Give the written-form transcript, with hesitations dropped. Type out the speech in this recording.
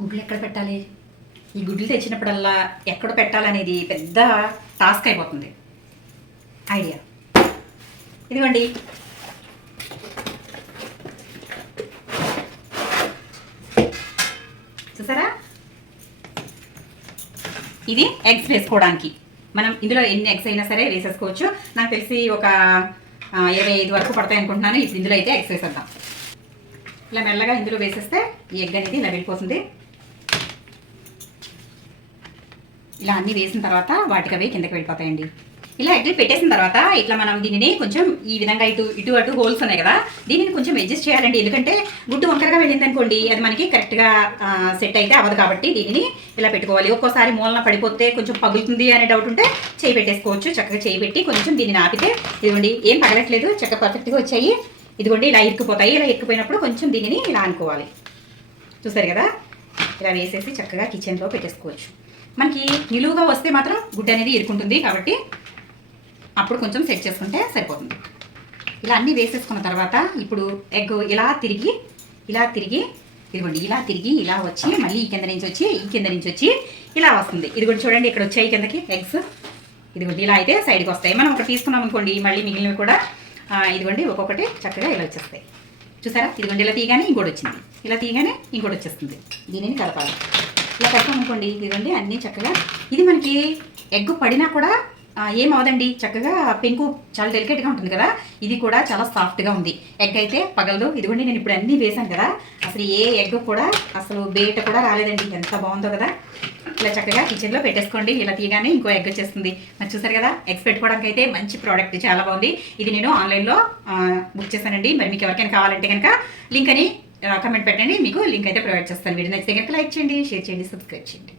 గుడ్లు ఎక్కడ పెట్టాలి? ఈ గుడ్లు తెచ్చినప్పుడల్లా ఎక్కడ పెట్టాలనేది పెద్ద టాస్క్ అయిపోతుంది. ఐడియా ఇదిగోండి. చూసారా, ఇది ఎగ్స్ వేసుకోవడానికి. మనం ఇందులో ఎన్ని ఎగ్స్ అయినా సరే వేసేసుకోవచ్చు. నాకు తెలిసి ఒక 25 వరకు పడతాయి అనుకుంటున్నాను. ఇప్పుడు ఇందులో అయితే ఎగ్స్ వేసేద్దాం. ఇలా మెల్లగా ఇందులో వేసేస్తే ఈ ఎగ్ అనేది ఇలా వెళ్ళిపోతుంది. ఇలా అన్నీ వేసిన తర్వాత వాటికి అవి కిందకి వెళ్ళిపోతాయండి. ఇలా ఎగ్లు పెట్టేసిన తర్వాత ఇట్లా మనం దీనిని కొంచెం ఈ విధంగా ఇటు అటు హోల్స్ ఉన్నాయి కదా, దీనిని కొంచెం అడ్జస్ట్ చేయాలండి. ఎందుకంటే గుడ్డు వంకరగా వెళ్ళింది అనుకోండి, అది మనకి కరెక్ట్గా సెట్ అయితే అవ్వదు. కాబట్టి దీనిని ఇలా పెట్టుకోవాలి. ఒక్కోసారి మూలన పడిపోతే కొంచెం పగులుతుంది అనే డౌట్ ఉంటే చేయి పెట్టేసుకోవచ్చు. చక్కగా చేయి పెట్టి కొంచెం దీనిని ఆపితే ఇదిగోండి ఏం పగలట్లేదు, చక్కగా పర్ఫెక్ట్గా వచ్చాయి. ఇదిగోండి ఇలా ఇరుక్కుపోతాయి. ఇలా ఇరుక్కుపోయినప్పుడు కొంచెం దీనిని ఇలా అనుకోవాలి. చూసారు కదా, ఇలా వేసేసి చక్కగా కిచెన్లో పెట్టేసుకోవచ్చు. మనకి నిలువుగా వస్తే మాత్రం గుడ్డ అనేది ఇరుక్కుంటుంది. కాబట్టి అప్పుడు కొంచెం సెట్ చేసుకుంటే సరిపోతుంది. ఇలా అన్నీ వేసేసుకున్న తర్వాత ఇప్పుడు ఎగ్ ఇలా తిరిగి ఇదిగోండి ఇలా తిరిగి ఇలా వచ్చి మళ్ళీ ఈ కింద నుంచి వచ్చి ఇలా వస్తుంది. ఇదిగోండి చూడండి, ఇక్కడ వచ్చాయి కిందకి ఎగ్స్. ఇదిగోండి ఇలా అయితే సైడ్కి వస్తాయి. మనం ఒకటి తీసుకున్నాం అనుకోండి, మళ్ళీ మిగిలినవి కూడా ఇదిగోండి ఒక్కొక్కటి చక్కగా ఇలా వచ్చేస్తాయి. చూసారా, ఇదిగోండి ఇలా తీయగానే ఇంకోటి వచ్చింది, ఇలా తీయగానే ఇంకోటి వచ్చేస్తుంది. దీనిని కలపాలి. ఇలా కలపాం అనుకోండి, ఇదిగోండి అన్నీ చక్కగా. ఇది మనకి ఎగ్ పడినా కూడా ఏమవదండి, చక్కగా పెంకు చాలా డెలికేట్గా ఉంటుంది కదా. ఇది కూడా చాలా సాఫ్ట్గా ఉంది. ఎగ్ అయితే పగలదు. ఇదిగోండి నేను ఇప్పుడు అన్నీ వేసాను కదా, అసలు ఏ ఎగ్ కూడా అసలు బయట కూడా రాలేదండి. ఎంత బాగుందో కదా. ఇలా చక్కగా కిచెన్లో పెట్టేసుకోండి. ఇలా తీయగానే ఇంకో ఎగ్ వచ్చేస్తుంది. మరి చూసారు కదా, ఎగ్స్ పెట్టుకోవడానికి అయితే మంచి ప్రోడక్ట్, చాలా బాగుంది. ఇది నేను ఆన్లైన్లో బుక్ చేశానండి. మరి మీకు ఎవరికైనా కావాలంటే కనుక లింక్ అని కమెంట్ పెట్టండి, మీకు లింక్ అయితే ప్రొవైడ్ చేస్తాను. వీడియో నచ్చితే కనుక లైక్ చేయండి, షేర్ చేయండి, సబ్స్క్రైబ్ చేయండి.